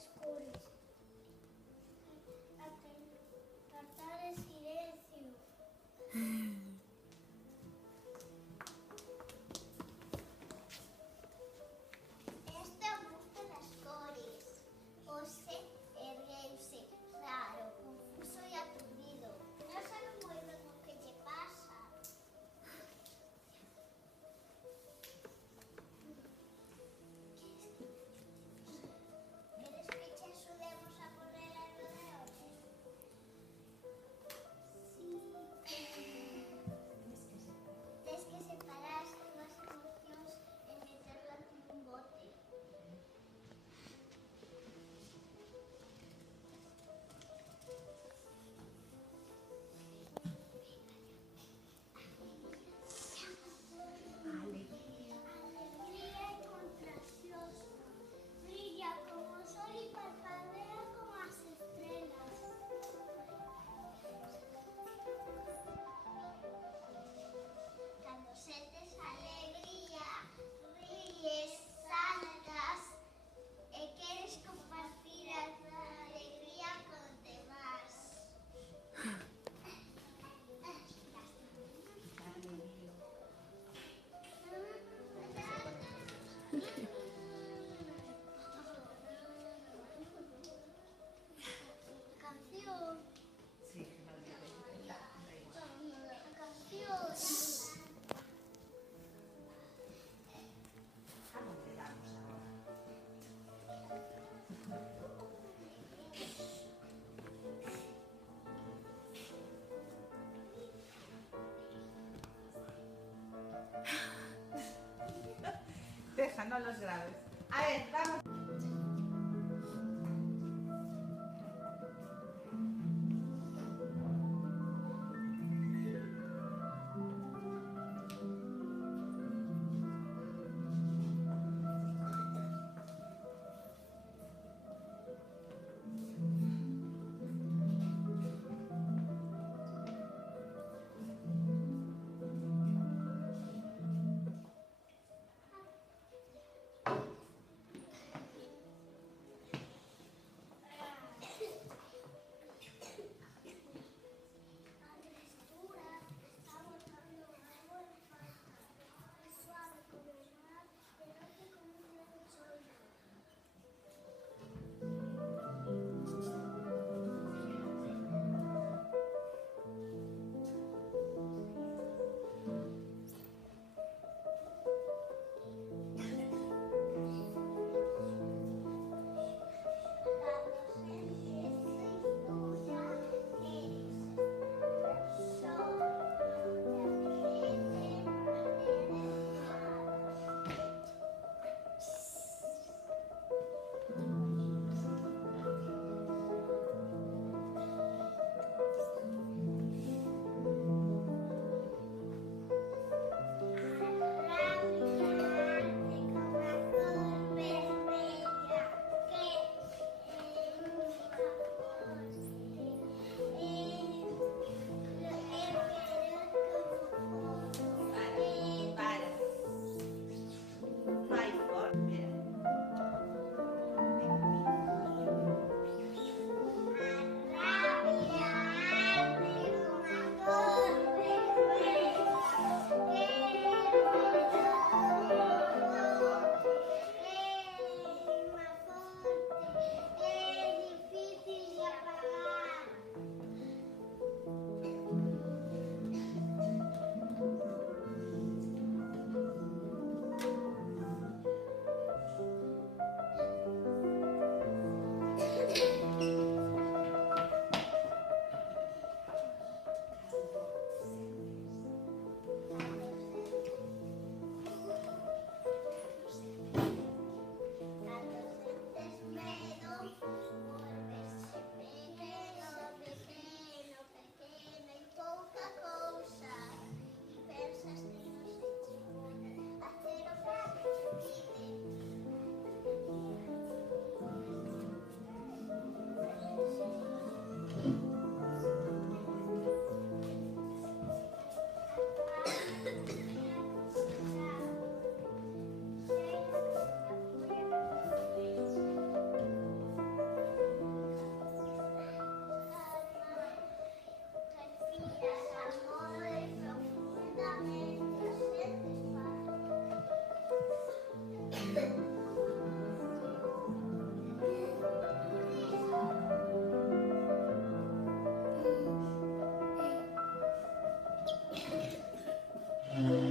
escuris. Carta de silencio. Este gusta las cores. Ose ergueuse, raro, confuso e aturdido. Non sabe moi ben o que lle pasa. Queres que che axudemos a poner algo de orde? Sí. Tens que separar as túas emocións e meterlas nun bote. Alegría e contracioso. Brilla como o sol e parpadea como as estrelas. Cando sentes alegría, ríes, saltas e queres compartir a alegría con demás. Canción. Sí, Canción. ¿a dónde vamos ahora? Deja, no los grabes. A ver, vamos. Deja.